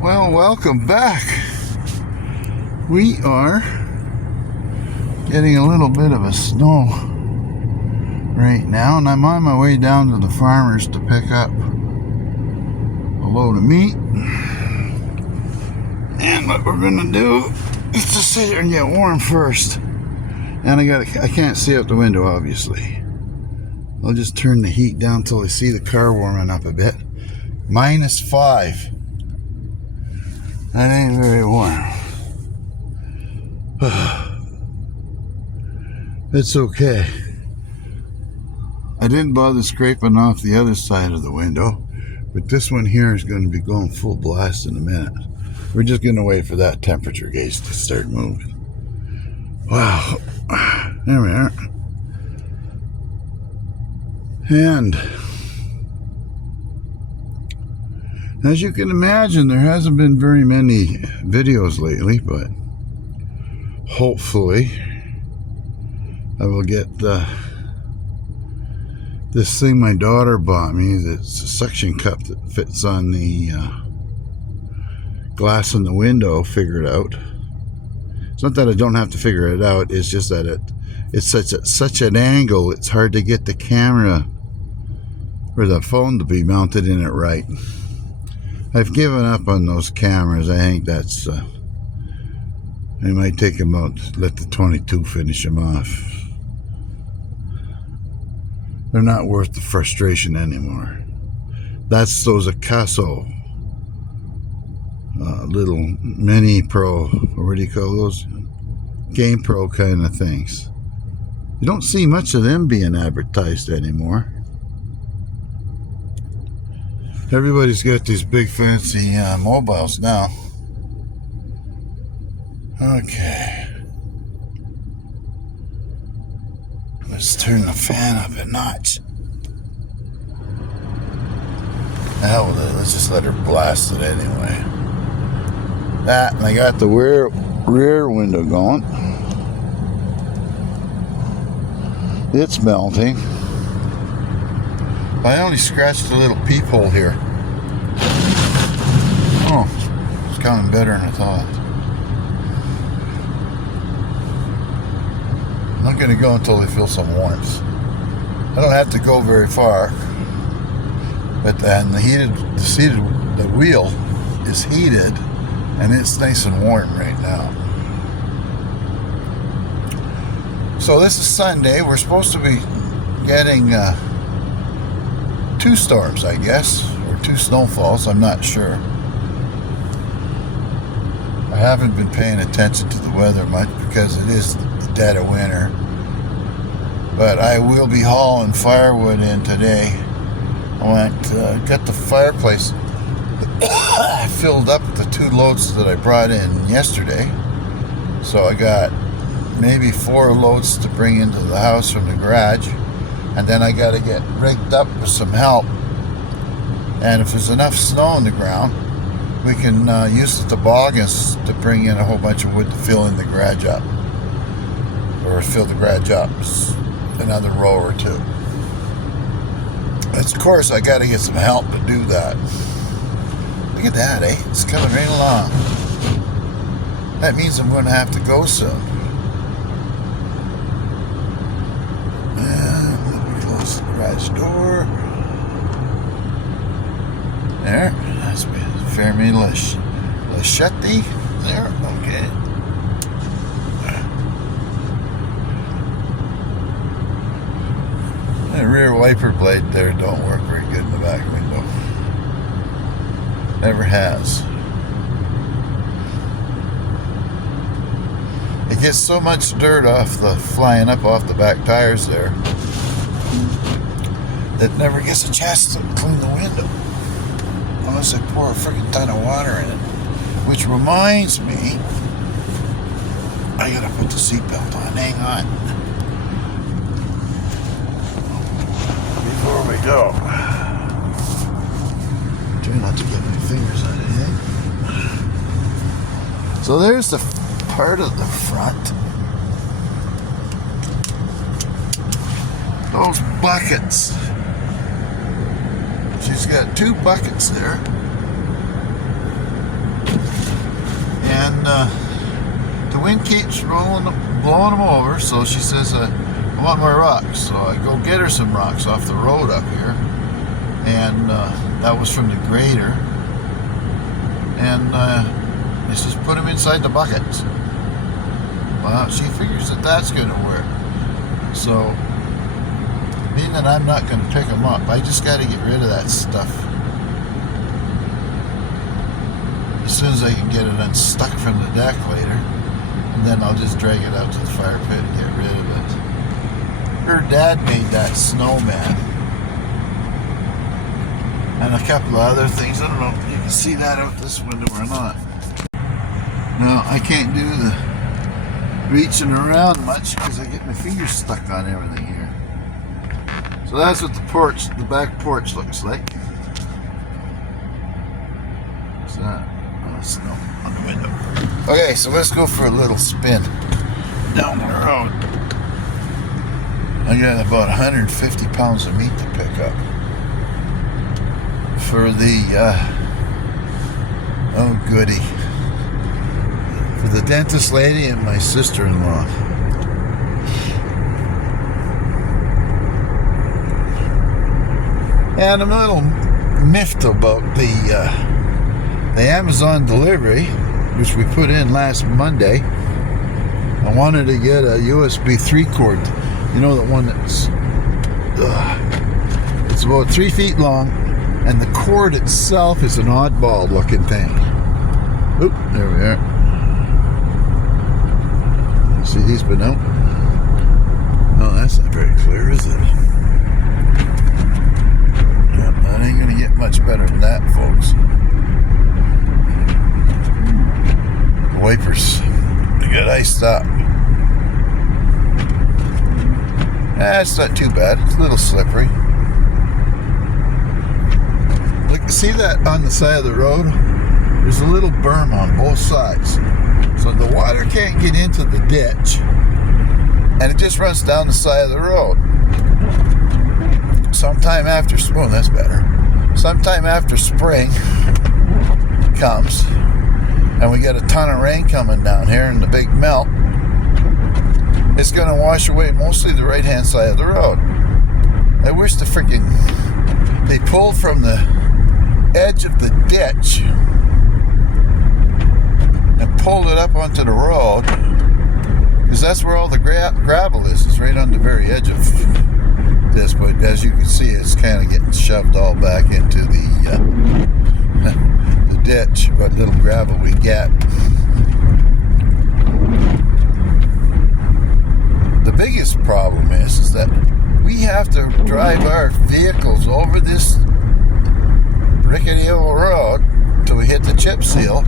Well, welcome back. We are getting a little bit of a snow right now, and I'm on my way down to the farmer's to pick up a load of meat. And what we're gonna do is to sit here and get warm first. And I can't see out the window, obviously. I'll just turn the heat down until I see the car warming up a bit. -5. That ain't very warm. It's okay. I didn't bother scraping off the other side of the window, but this one here is going to be going full blast in a minute. We're just going to wait for that temperature gauge to start moving. Wow. There we are. And as you can imagine, there hasn't been very many videos lately, but hopefully I will get this thing my daughter bought me. That's a suction cup that fits on the glass in the window figured out. It's not that I don't have to figure it out, it's just that it's such an angle, it's hard to get the camera or the phone to be mounted in it right. I've given up on those cameras. I think that's I might take them out, let the 22 finish them off. They're not worth the frustration anymore. That's those Acaso little mini pro, or what do you call those? Game Pro kind of things. You don't see much of them being advertised anymore. Everybody's got these big fancy mobiles now. Okay. Let's turn the fan up a notch. The hell with it. Let's just let her blast it anyway. That, and I got the rear window going. It's melting. I only scratched a little peephole here. Oh, it's coming better than I thought. I'm not going to go until I feel some warmth. I don't have to go very far. But then the wheel is heated, and it's nice and warm right now. So this is Sunday. We're supposed to be getting 2 storms, I guess, or 2 snowfalls. I'm not sure. I haven't been paying attention to the weather much because it is the dead of winter. But I will be hauling firewood in today. I got the fireplace filled up with the 2 loads that I brought in yesterday. So I got maybe 4 loads to bring into the house from the garage. And then I got to get rigged up with some help. And if there's enough snow on the ground, we can use the toboggans to bring in a whole bunch of wood to fill in the garage up. Or fill the garage up another row or 2. Of course, I got to get some help to do that. Look at that, eh? It's coming right along. That means I'm going to have to go soon. Close the garage door. There. That's Fermi Lachetti. There. Okay. The rear wiper blade there don't work very good in the back window. Never has. It gets so much dirt flying up off the back tires there. It never gets a chance to clean the window unless I pour a freaking ton of water in it. Which reminds me, I gotta put the seatbelt on. Hang on. Before we go, try not to get my fingers on anything. So there's the part of the front. Those buckets. She's got 2 buckets there. the wind keeps blowing them over, so she says, I want more rocks. So I go get her some rocks off the road up here, and that was from the grader. And he says, put them inside the buckets. Well, she figures that that's going to work. So, being that I'm not going to pick them up, I just got to get rid of that stuff as soon as I can get it unstuck from the deck later. And then I'll just drag it out to the fire pit and get rid of it. Her dad made that snowman. And a couple of other things. I don't know if you can see that out this window or not. No, I can't do the reaching around much because I get my fingers stuck on everything here. So that's what the back porch looks like. What's that? Oh, snow on the window. Okay, so let's go for a little spin down the road. I got about 150 pounds of meat to pick up for the oh goody, for the dentist lady and my sister-in-law. And I'm a little miffed about the Amazon delivery, which we put in last Monday. I wanted to get a USB 3 cord. You know, the one that's it's about 3 feet long, and the cord itself is an oddball looking thing. Oop, there we are. See, he's been out. Oh, that's not very clear, is it? Yep, that ain't gonna get much better than that, folks. The wipers, they got iced up. It's not too bad. It's a little slippery. Look, see that on the side of the road? There's a little berm on both sides. So the water can't get into the ditch. And it just runs down the side of the road. Sometime after, oh, that's better. Sometime after spring comes, and we get a ton of rain coming down here and the big melt, it's going to wash away mostly the right-hand side of the road. I wish they pulled from the edge of the ditch and pulled it up onto the road, because that's where all the gravel is. It's right on the very edge of this, but as you can see, it's kind of getting shoved all back into the ditch, what little gravel we get. The biggest problem is that we have to drive our vehicles over this rickety old road till we hit the chip seal,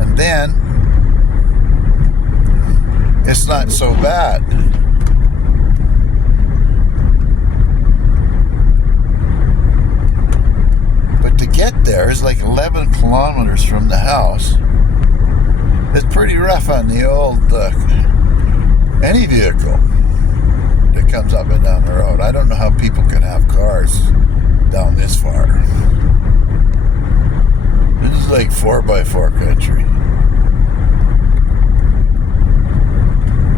and then it's not so bad. But to get there is like 11 kilometers from the house. It's pretty rough on the old any vehicle that comes up and down the road. I don't know how people can have cars down this far. This is like 4x4 country.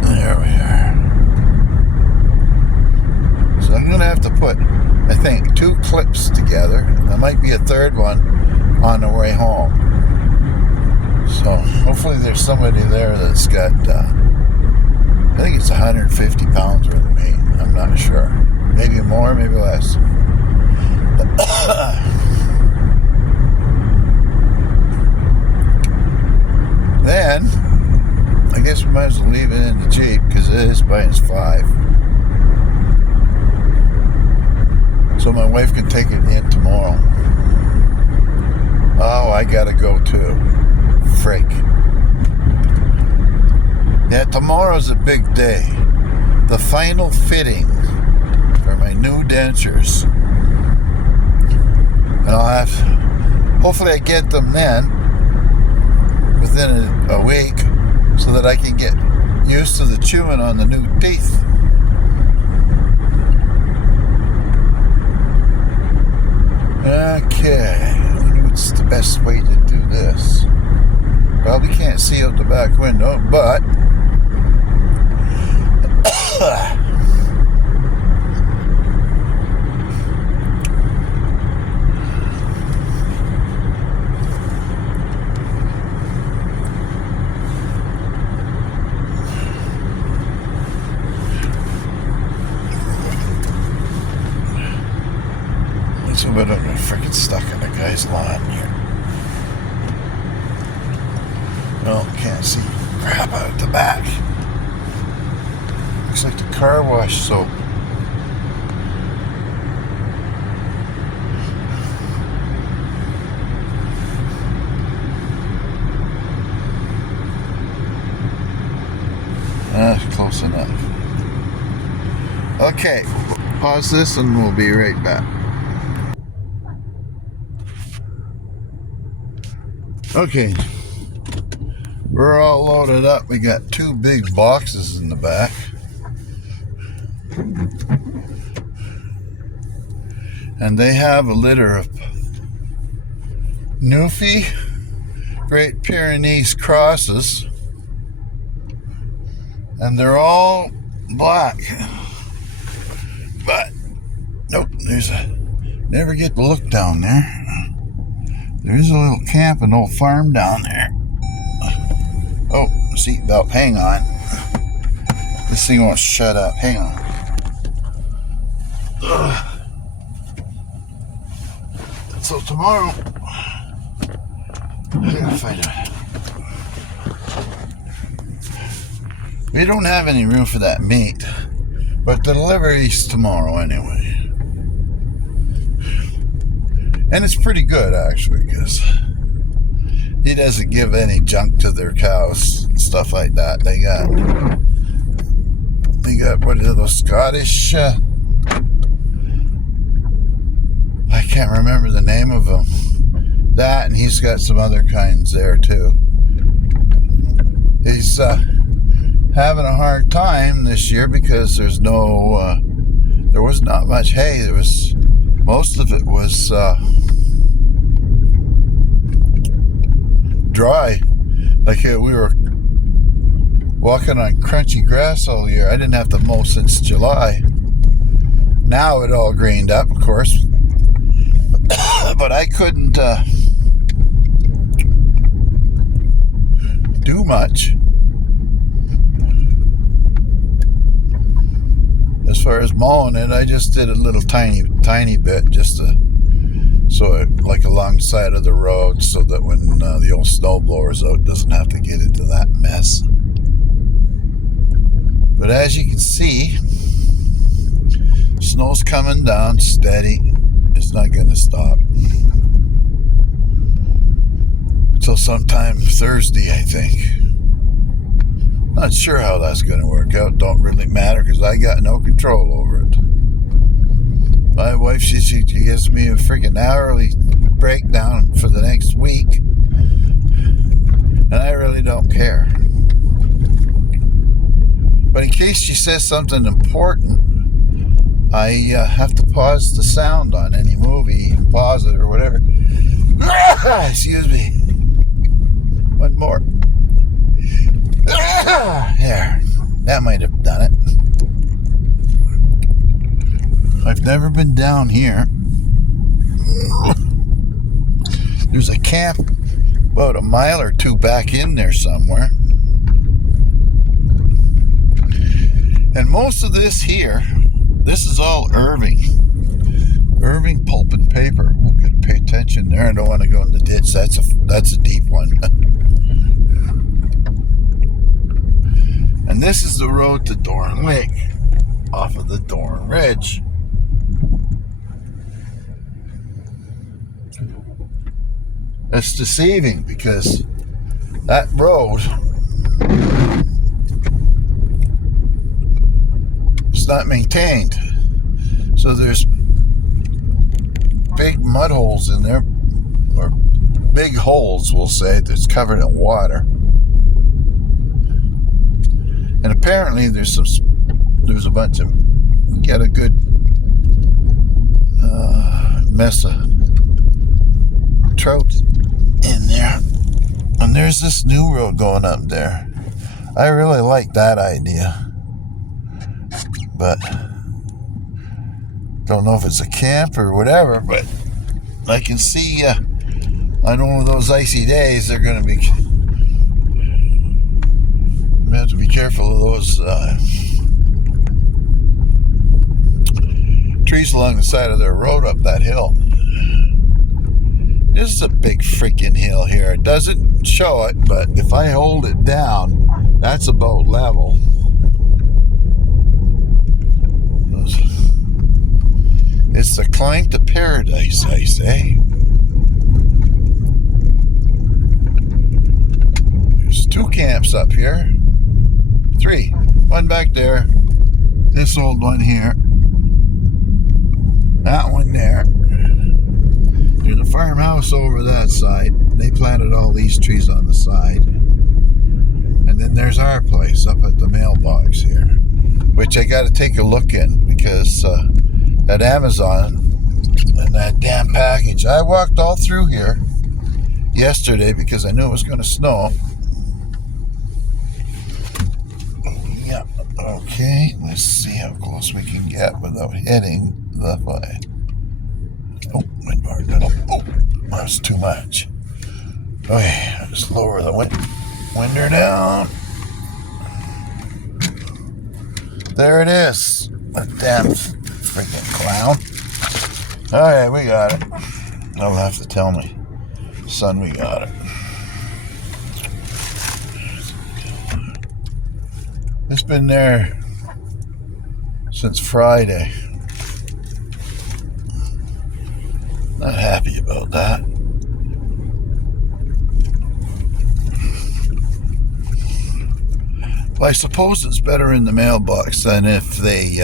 There we are. So I'm going to have to put, I think, 2 clips together. There might be a third one on the way home. So hopefully there's somebody there that's got, I think it's 150 pounds worth of meat. I'm not sure. Maybe more, maybe less. Then, I guess we might as well leave it in the Jeep, because it is by its 5. So my wife can take it in tomorrow. Oh, I gotta go too. Frick. Yeah, tomorrow's a big day. The final fitting for my new dentures. And I'll have, hopefully I get them then, within a week, so that I can get used to the chewing on the new teeth. Okay, I wonder what's the best way to do this. Probably can't see out the back window, but so I don't get freaking stuck in the guy's lawn here. Well, can't see crap out the back. Looks like the car wash soap. Close enough. Okay, pause this and we'll be right back. Okay, we're all loaded up. We got 2 big boxes in the back. And they have a litter of Newfie Great Pyrenees crosses. And they're all black. But, nope, never get to look down there. There's a little camp, an old farm down there. Oh, seatbelt, hang on. This thing won't shut up, hang on. So tomorrow, I gotta find out. We don't have any room for that meat, but the delivery's tomorrow anyway. And it's pretty good, actually, because he doesn't give any junk to their cows and stuff like that. They got what are those Scottish? I can't remember the name of them. That, and he's got some other kinds there too. He's having a hard time this year because there was not much hay. Most of it was dry. Like we were walking on crunchy grass all year. I didn't have to mow since July. Now it all greened up, of course. But I couldn't do much as far as mowing it. I just did a little tiny bit just like alongside of the road, so that when the old snow blower's out, it doesn't have to get into that mess. But as you can see, snow's coming down steady. It's not going to stop until sometime Thursday, I think. Not sure how that's going to work out. Don't really matter because I got no control over it. My wife, she gives me a freaking hourly breakdown for the next week, and I really don't care. But in case she says something important, I have to pause the sound on any movie, pause it or whatever. Excuse me. One more. There. That might have done it. I've never been down here. There's a camp about a mile or two back in there somewhere. And most of this here, this is all Irving pulp and paper. We'll get to pay attention there. I don't want to go in the ditch. That's a deep one. And this is the road to Dorn Lake, off of the Dorn Ridge. That's deceiving because that road is not maintained. So there's big mud holes in there, or big holes, we'll say, that's covered in water. And apparently there's a bunch of, got a good mess of trout in there. And and there's this new road going up there. I really like that idea, but don't know if it's a camp or whatever, but I can see on one of those icy days they're going to be, you have to be careful of those trees along the side of their road up that hill. This is a big freaking hill here. It doesn't show it, but if I hold it down, that's about level. It's the climb to paradise, I say. There's 2 camps up here. 3. One back there. This old one here. That one there. There's a farmhouse over that side. They planted all these trees on the side. And then there's our place up at the mailbox here, which I got to take a look in because at Amazon and that damn package. I walked all through here yesterday because I knew it was going to snow. Yeah, okay. Let's see how close we can get without hitting the way. Oh, my bar got up. Oh, that's too much. Okay, just lower the winder down. There it is. A damn freaking clown. Alright, we got it. They'll have to tell me. Son, we got it. It's been there since Friday. Not happy about that. Well, I suppose it's better in the mailbox than if they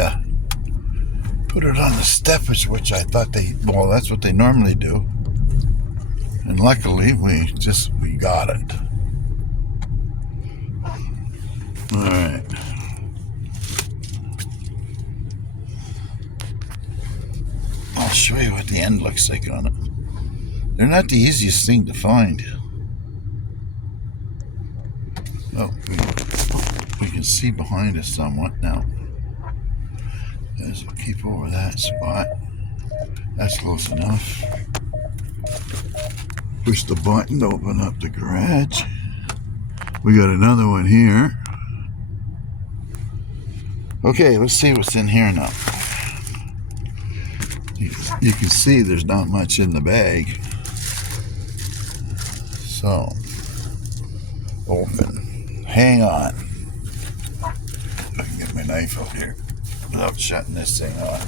put it on the steppage, which I thought well, that's what they normally do. And luckily, we got it. All right. I'll show you what the end looks like on it. They're not the easiest thing to find. Oh, we can see behind us somewhat now. As we keep over that spot. That's close enough. Push the button to open up the garage. We got another one here. Okay, let's see what's in here now. You can see there's not much in the bag. So, open. Hang on. I can get my knife out here without shutting this thing off.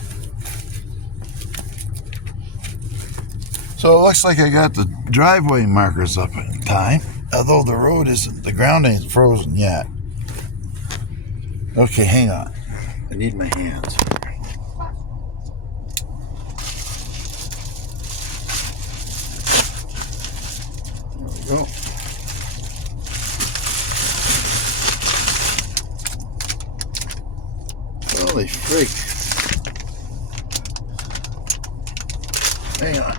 So it looks like I got the driveway markers up in time, although the ground ain't frozen yet. Okay, hang on. I need my hands. There we go. Holy freak. Hang on.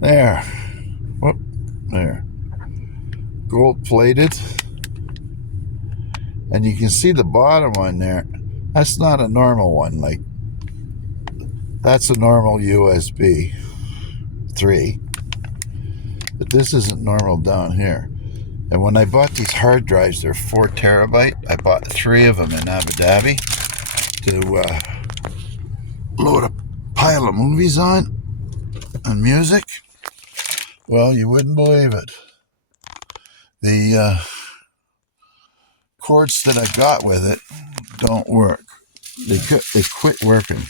There. Whoop. There. Gold plated. And you can see the bottom one there. That's not a normal one. Like, that's a normal USB 3. But this isn't normal down here. And when I bought these hard drives, they're 4 terabyte. I bought 3 of them in Abu Dhabi to load a pile of movies on and music. Well, you wouldn't believe it. The cords that I got with it don't work. They quit working.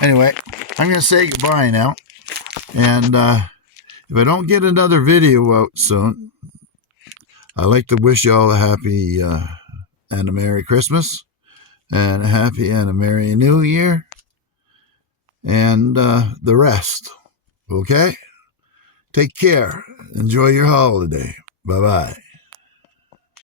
Anyway, I'm going to say goodbye now. And if I don't get another video out soon, I'd like to wish you all a happy and a Merry Christmas and a happy and a Merry New Year and the rest. Okay? Take care. Enjoy your holiday. Bye-bye.